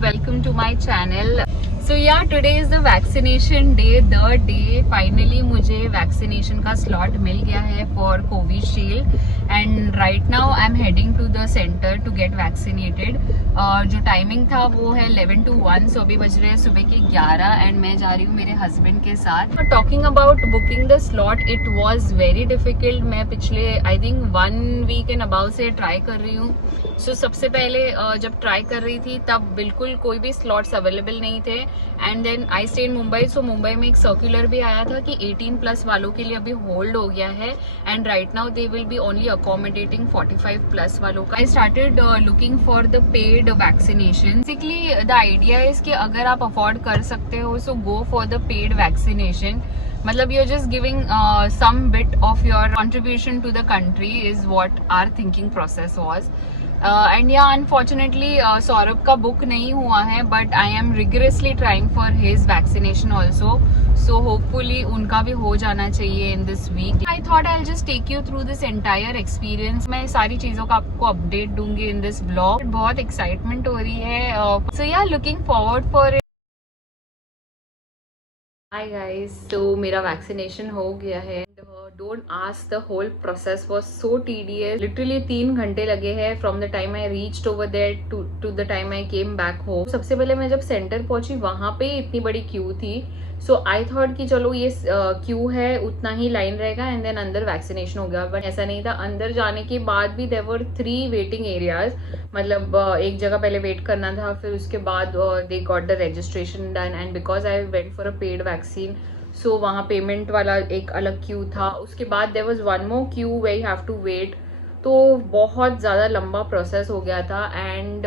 welcome to my channel. So yeah, today is the vaccination day, the day finally मुझे vaccination का slot मिल गया है for Covishield and right now I'm heading to the center to get vaccinated. जो timing था वो है 11 to 1, so अभी बज रहे हैं सुबह के 11 एंड मैं जा रही हूँ मेरे हस्बैंड के साथ. Talking about booking the slot, it was very difficult. मैं पिछले I think 1 week and about से ट्राई कर रही हूँ. सो सबसे पहले जब ट्राई कर रही थी तब बिल्कुल कोई भी स्लॉट्स अवेलेबल नहीं थे and then I stay in Mumbai. So Mumbai में एक सर्कुलर भी आया था कि 18 प्लस वालों के लिए अभी होल्ड हो गया है and right now they will be only accommodating 45 plus वालों का. I started looking for the paid vaccination. Basically the idea is कि अगर आप अफोर्ड कर सकते हो so go for the paid vaccination. मतलब you're just giving some bit of your contribution to the country is what our thinking process was. And yeah, unfortunately Saurabh का book नहीं हुआ है but I am rigorously trying for his vaccination also. So hopefully उनका भी हो जाना चाहिए in this week. I thought I'll just take you through this entire experience. मैं सारी चीज़ों का आपको update दूंगी in this vlog. बहुत excitement हो रही है. So yeah, looking forward for it. Hi guys, तो मेरा वैक्सीनेशन हो गया है. Don't ask, the whole process was so tedious. Literally 3 घंटे लगे हैं from the time I reached over there to the time I came back home. सबसे पहले मैं जब सेंटर पहुंची वहां पे इतनी बड़ी क्यू थी. सो आई थॉट कि चलो ये क्यू है उतना ही लाइन रहेगा एंड देन अंदर वैक्सीनेशन होगा, बट ऐसा नहीं था. अंदर जाने के बाद भी देयर वर 3 वेटिंग एरियाज. मतलब एक जगह पहले वेट करना था, फिर उसके बाद they got the registration done and because I went for a paid vaccine so वहाँ पेमेंट वाला एक अलग क्यू था. उसके बाद there was one more queue where you have to wait. तो बहुत ज़्यादा लंबा प्रोसेस हो गया था एंड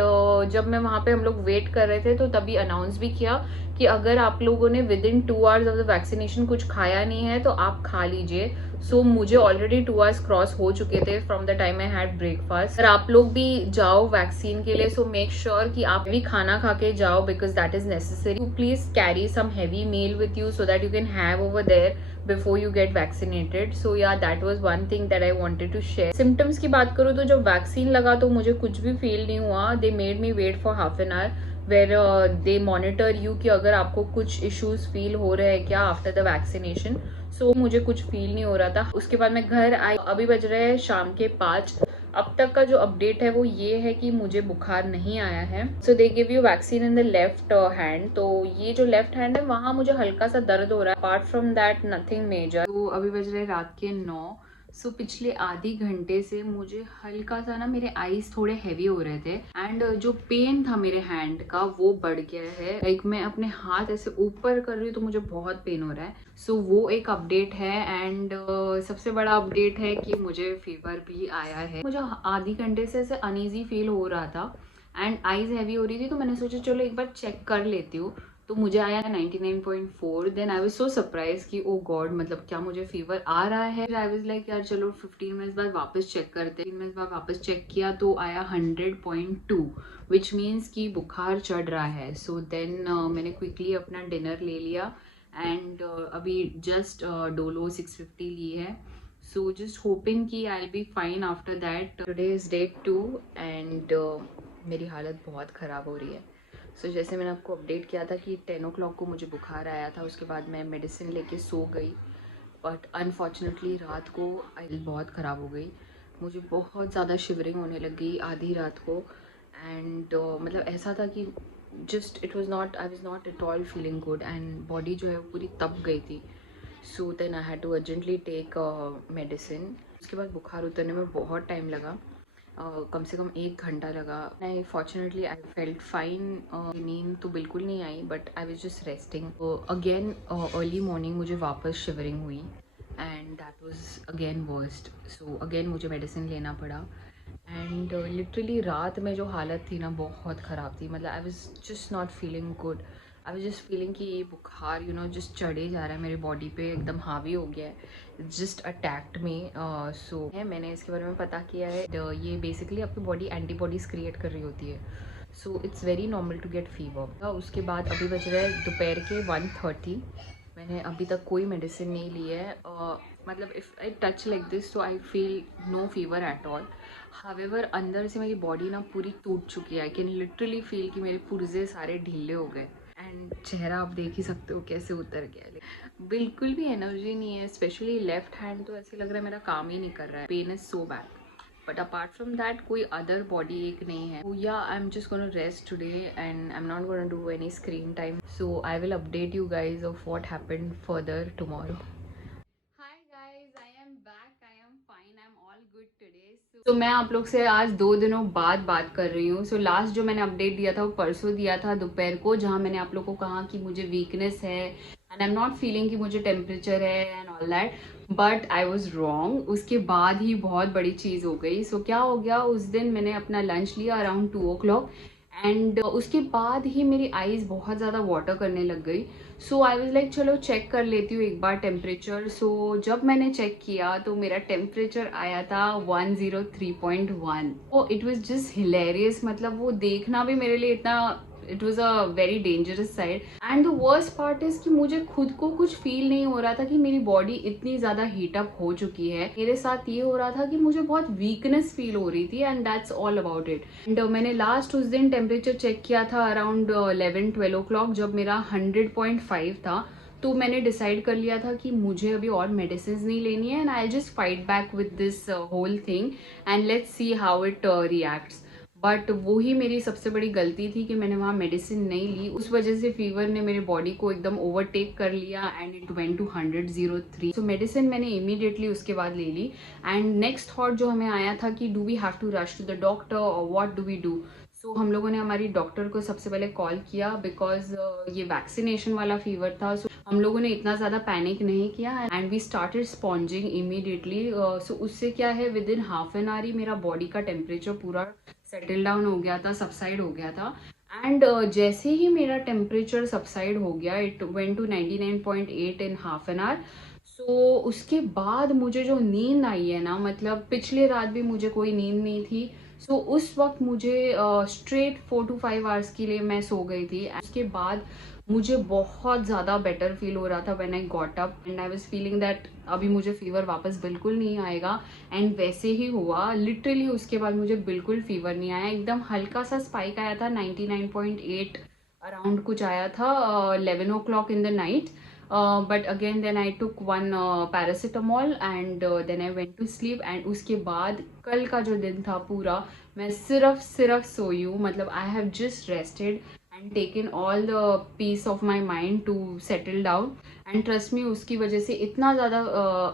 जब मैं वहाँ पे हम लोग वेट कर रहे थे तो तभी अनाउंस भी किया कि अगर आप लोगों ने with in 2 hours of the vaccination कुछ खाया नहीं है तो आप खा लीजिए. सो मुझे ऑलरेडी 2 आवर्स क्रॉस हो चुके थे from the time I had breakfast. अगर आप लोग भी जाओ वैक्सीन के लिए सो मेक श्योर कि आप भी खाना खा के जाओ because that is necessary. Please carry some heavy meal with you so that you can have over there before you get vaccinated. So yeah, that was one thing that I wanted to share. Symptoms की बात करूँ तो जब vaccine लगा तो मुझे कुछ भी फील नहीं हुआ. They made me wait for half an hour where they monitor you कि अगर आपको कुछ issues फील हो रहे हैं क्या after the vaccination. So मुझे कुछ फील नहीं हो रहा था. उसके बाद मैं घर आई. अभी बज रहे हैं शाम के 5. अब तक का जो अपडेट है वो ये है कि मुझे बुखार नहीं आया है. So they give you vaccine in the left hand. तो ये जो लेफ्ट हैंड है वहाँ मुझे हल्का सा दर्द हो रहा है. Apart from that nothing major. तो अभी बज रहे रात के 9. सो पिछले आधी घंटे से मुझे हल्का सा ना मेरे आईज थोड़े हैवी हो रहे थे एंड जो पेन था मेरे हैंड का वो बढ़ गया है. लाइक मैं अपने हाथ ऐसे ऊपर कर रही हूँ तो मुझे बहुत पेन हो रहा है. सो वो एक अपडेट है एंड सबसे बड़ा अपडेट है कि मुझे फीवर भी आया है. मुझे आधी घंटे से ऐसे अनईजी फील हो रहा था एंड आईज हैवी हो रही थी तो मैंने सोचा चलो एक बार चेक कर लेती हूँ. तो मुझे आया 99.4. Then I was so surprise कि ओ गॉड मतलब क्या मुझे फीवर आ रहा है. आई वाज लाइक यार चलो 15 मिनट्स बाद वापस चेक करते. 15 मिनट्स बाद वापस चेक किया तो आया 100.2 विच मीन्स कि बुखार चढ़ रहा है. सो देन मैंने क्विकली अपना डिनर ले लिया एंड अभी जस्ट डोलो 650 ली है. सो जस्ट होपिंग कि I will be fine after that. Today is day 2 and मेरी हालत बहुत ख़राब हो रही है. सो जैसे मैंने आपको अपडेट किया था कि 10 o'clock को मुझे बुखार आया था. उसके बाद मैं मेडिसिन लेके सो गई बट अनफॉर्चुनेटली रात को आई बहुत ख़राब हो गई. मुझे बहुत ज़्यादा शिवरिंग होने लग गई आधी रात को एंड मतलब ऐसा था कि just it was not I was not at all feeling good and body जो है वो पूरी तप गई थी. So then I had to urgently take medicine. उसके बाद बुखार उतरने में बहुत टाइम लगा. कम से कम 1 घंटा लगा. I fortunately I felt fine. नींद तो बिल्कुल नहीं आई but I was just resting. Again early morning मुझे वापस शिवरिंग हुई and that was again worst. So again मुझे मेडिसिन लेना पड़ा एंड लिटरली रात में जो हालत थी ना बहुत ख़राब थी. मतलब आई was just not feeling good. I was just feeling कि ये बुखार जस्ट चढ़े जा रहा है मेरे बॉडी पे, एकदम हावी हो गया है. जस्ट अटैक्ड मी. सो मैंने इसके बारे में पता किया है. ये बेसिकली आपकी बॉडी एंटीबॉडीज़ क्रिएट कर रही होती है. So it's very normal to get fever. उसके बाद अभी बज रहे हैं दोपहर के 1:30. मैंने अभी तक कोई मेडिसिन नहीं ली है. मतलब if I touch like this तो I feel no fever at all. However अंदर से मेरी बॉडी ना पूरी टूट चुकी है। आई कैन लिटरली फील कि मेरे पुर्जे सारे ढीले हो गए एंड चेहरा आप देख ही सकते हो कैसे उतर गया है। बिल्कुल भी एनर्जी नहीं है, स्पेशली लेफ्ट हैंड तो ऐसे लग रहा है मेरा काम ही नहीं कर रहा है। Pain is so bad, but apart from that कोई अदर बॉडी एक नहीं है। या I am just gonna rest today and I am not gonna do any screen time, so I will update you guys of what happened further tomorrow. Hi guys, I am back, I am fine, I am all good today. तो मैं आप लोग से आज 2 दिनों बाद बात कर रही हूँ। सो लास्ट जो मैंने अपडेट दिया था वो परसों दिया था दोपहर को, जहाँ मैंने आप लोग को कहा कि मुझे वीकनेस है and I am not feeling कि मुझे टेम्परेचर है and all that, but I was wrong. उसके बाद ही बहुत बड़ी चीज़ हो गई। सो क्या हो गया, उस दिन मैंने अपना लंच लिया अराउंड 2 o'clock एंड उसके बाद ही मेरी आईज बहुत ज़्यादा वाटर करने लग गई। सो आई वाज लाइक चलो चेक कर लेती हूँ एक बार टेम्परेचर। सो जब मैंने चेक किया तो मेरा टेम्परेचर आया था 103.1। ओ इट वाज जस्ट हिलेरियस, मतलब वो देखना भी मेरे लिए इतना, it was a very dangerous side. And the worst part is कि मुझे खुद को कुछ फील नहीं हो रहा था कि मेरी बॉडी इतनी ज़्यादा हीटअप हो चुकी है। मेरे साथ ये हो रहा था कि मुझे बहुत वीकनेस फील हो रही थी and that's all about it. And मैंने लास्ट उस दिन टेम्परेचर चेक किया था अराउंड 11-12 o'clock, जब मेरा 100.5 था। तो मैंने डिसाइड कर लिया था कि मुझे अभी और मेडिसिन नहीं लेनी है and I just fight back with this whole thing and let's see how it reacts. But वो ही मेरी सबसे बड़ी गलती थी कि मैंने वहाँ मेडिसिन नहीं ली। उस वजह से फीवर ने मेरे बॉडी को एकदम ओवरटेक कर लिया and it went to 103। So medicine मैंने इमीडिएटली उसके बाद ले ली। एंड नेक्स्ट थॉट जो हमें आया था कि do we have to rush to the doctor और what do we do. So हम लोगों ने हमारी डॉक्टर को सबसे पहले कॉल किया बिकॉज ये वैक्सीनेशन वाला फीवर था। सो हम लोगों ने इतना ज़्यादा पैनिक नहीं किया and we started sponging immediately. So उससे क्या है, within half an hour ही मेरा बॉडी का टेम्परेचर पूरा सेटल डाउन हो गया था, सबसाइड हो गया था। एंड जैसे ही मेरा टेम्परेचर सबसाइड हो गया, it went to 99.8 in half an hour. So उसके बाद मुझे जो नींद आई है ना, मतलब पिछले रात भी मुझे कोई नींद नहीं थी। सो उस वक्त मुझे स्ट्रेट 4 to 5 आवर्स के लिए मैं सो गई थी। उसके बाद मुझे बहुत ज़्यादा बेटर फील हो रहा था when I got up and I was feeling that अभी मुझे फीवर वापस बिल्कुल नहीं आएगा। एंड वैसे ही हुआ लिटरली। उसके बाद मुझे बिल्कुल फीवर नहीं आया, एकदम हल्का सा स्पाइक आया था 99.8 अराउंड कुछ आया था 11 o'clock in the night. But again then I took one paracetamol and then I went to sleep. And उसके बाद कल का जो दिन था पूरा मैं सिर्फ सोई हूँ। मतलब I have just rested and taken all the peace of my mind to settle down and trust me, उसकी वजह से इतना ज़्यादा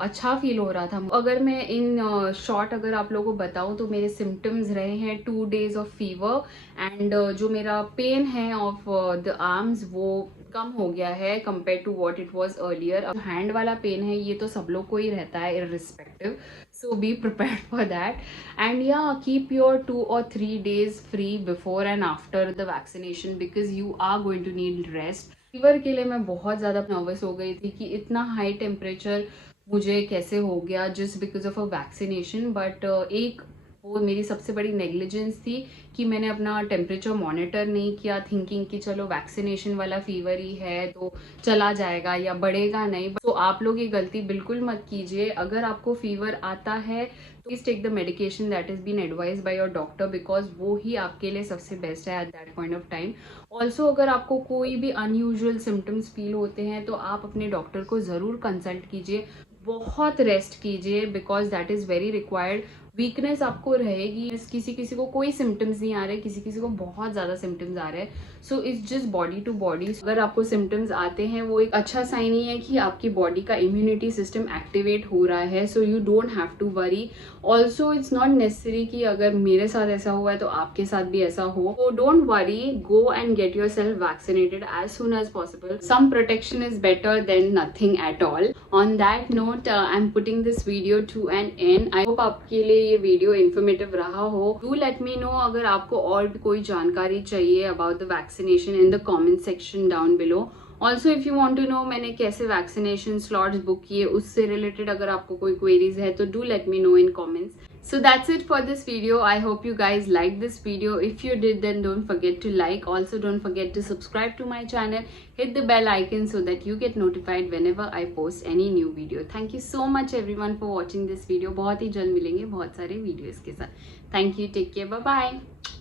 अच्छा फील हो रहा था। अगर मैं इन शॉर्ट अगर आप लोगों को बताऊं तो मेरे सिम्टम्स रहे हैं 2 days ऑफ फीवर एंड जो मेरा पेन है ऑफ द आर्म्स वो कम हो गया है compare to what it was earlier. अब हैंड वाला पेन है ये तो सब लोग को ही रहता है irrespective, so be prepared for that. And yeah, keep your 2 or 3 days free before and after the vaccination because you are going to need rest. Fever के लिए मैं बहुत ज़्यादा नर्वस हो गई थी कि इतना हाई टेम्परेचर मुझे कैसे हो गया just because of a vaccination. But एक वो मेरी सबसे बड़ी नेग्लिजेंस थी कि मैंने अपना टेम्परेचर मॉनिटर नहीं किया, थिंकिंग कि चलो वैक्सीनेशन वाला फीवर ही है तो चला जाएगा या बढ़ेगा नहीं। तो आप लोग ये गलती बिल्कुल मत कीजिए। अगर आपको फीवर आता है तो please take the medication that is been advise by your doctor because वो ही आपके लिए सबसे बेस्ट है at that point of time. Also अगर आपको कोई भी अनयूजुअल सिम्टम्स फील होते हैं तो आप अपने डॉक्टर को ज़रूर कंसल्ट कीजिए, बहुत रेस्ट कीजिए because that is very required. Weakness आपको रहेगी, किसी किसी को कोई सिम्टम्स नहीं आ रहे, किसी किसी को बहुत ज़्यादा सिम्टम्स आ रहे हैं। So it's just body to body. अगर आपको सिम्टम्स आते हैं वो एक अच्छा साइन ही है कि आपकी बॉडी का इम्यूनिटी सिस्टम एक्टिवेट हो रहा है। So you don't have to worry. Also it's not necessary कि अगर मेरे साथ ऐसा हुआ है तो आपके साथ भी ऐसा हो। So don't worry, go and get yourself vaccinated as soon as possible. Some protection is better than nothing at all. On that note, I'm putting this video to an end. I hope आपके लिए ये video informative रहा हो। Do let me know अगर आपको और भी कोई जानकारी चाहिए about the vaccination in the comment section down below. Also if you want to know मैंने कैसे वैक्सीनेशन स्लॉट्स बुक किए, उससे रिलेटेड अगर आपको कोई क्वेरीज है तो do let me know in comments. So that's it for this video. I hope you guys liked this video. If you did, then don't forget to like. Also don't forget to subscribe to my channel. Hit the bell icon so that you get notified whenever I post any new video. Thank you so much everyone for watching this video. बहुत ही जल्द मिलेंगे बहुत सारे videos के साथ. Thank you. Take care. Bye bye.